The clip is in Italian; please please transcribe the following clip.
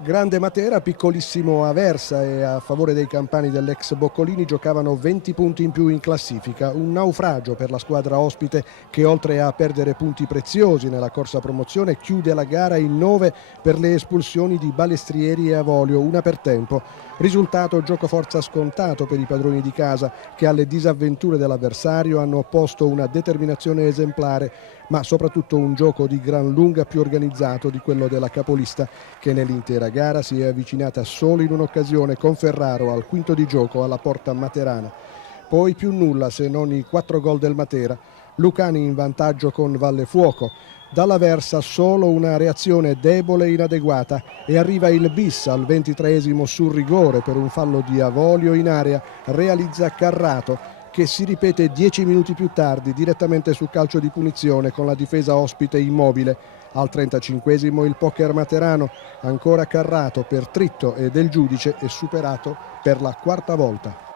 Grande Matera, piccolissimo Aversa, e a favore dei campani dell'ex Boccolini giocavano 20 punti in più in classifica. Un naufragio per la squadra ospite che, oltre a perdere punti preziosi nella corsa promozione, chiude la gara in 9 per le espulsioni di Balestrieri e Avolio, una per tempo. Risultato giocoforza scontato per i padroni di casa, che alle disavventure dell'avversario hanno opposto una determinazione esemplare, ma soprattutto un gioco di gran lunga più organizzato di quello della capolista, che nell'intera gara si è avvicinata solo in un'occasione con Ferraro al quinto di gioco alla porta materana. Poi più nulla, se non i 4 gol del Matera. Lucani in vantaggio con Vallefuoco. Dall'Aversa solo una reazione debole e inadeguata, e arriva il bis al 23esimo sul rigore per un fallo di Avolio in area. Realizza Carrato, che si ripete 10 minuti più tardi direttamente su calcio di punizione con la difesa ospite immobile. Al 35esimo il poker materano, ancora Carrato per Tritto e Del Giudice, è superato per la quarta volta.